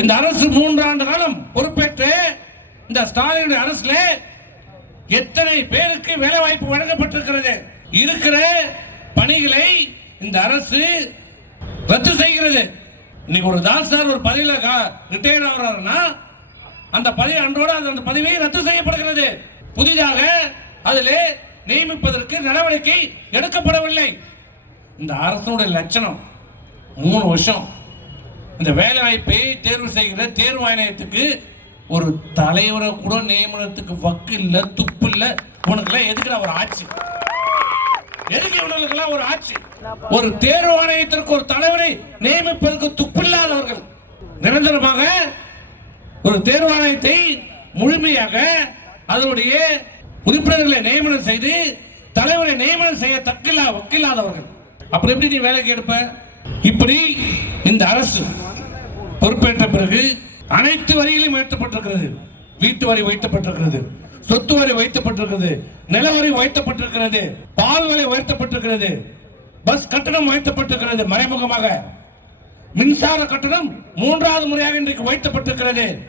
இந்த அரசு மூன்றாண்டு காலம் பொறுப்பேற்று இந்த ஸ்டாலினுடைய அரசுல எத்தனை பேருக்கு வேலை வாய்ப்பு வழங்கப்பட்டிருக்கிறது? இருக்கிற பணிகளை இந்த அரசு ரத்து செய்கிறது. இன்னைக்கு ஒரு தாஸ் சார் ஒரு பதவியில ரிட்டையர் ஆகிறாருன்னா அந்த பதவி அன்றோடு அந்த அந்த பதவி ரத்து செய்யப்படுகிறது. புதிதாக அதில் நியமிப்பதற்கு நடவடிக்கை எடுக்கப்படவில்லை. இந்த அரசனுடைய லட்சணம் மூணு வருஷம் இந்த வேலை வாய்ப்பை தேர்வு செய்கிற தேர்வு ஆணையத்துக்கு ஒரு தலைவரை கூட நியமனத்துக்கு வக்கு இல்ல துப்பு இல்ல. உனக்குலாம் எதுக்குடா ஒரு ஆட்சி? எதுக்கு இவனுக்கெல்லாம் ஒரு ஆட்சி? ஒரு தேர்வு ஆணையத்திற்கு ஒரு தலைவரை நியமிப்பதற்கு துப்பில்லாதவர்கள் நிரந்தரமாக ஒரு தேர்வு ஆணையத்தை முழுமையாக அதனுடைய உறுப்பினர்களை நியமனம் செய்து தலைவரை நியமனம் செய்ய தக்கில்லா வக்கில்லாதவர்கள் அப்புறம் எப்படி நீ வேலைக்கு எடுப்ப? இப்படி இந்த அரசு பொறுப்பேற்ற பிறகு அனைத்து வரிகளையும் உயர்த்தப்பட்டிருக்கிறது. வீட்டு வரி உயர்த்தப்பட்டிருக்கிறது. சொத்து வரி உயர்த்தப்பட்டிருக்கிறது. நில வரி உயர்த்தப்பட்டிருக்கிறது. பால் விலை உயர்த்தப்பட்டிருக்கிறது. பஸ் கட்டணம் உயர்த்தப்பட்டிருக்கிறது. மறைமுகமாக மின்சார கட்டணம் மூன்றாவது முறையாக இன்றைக்கு உயர்த்தப்பட்டிருக்கிறது.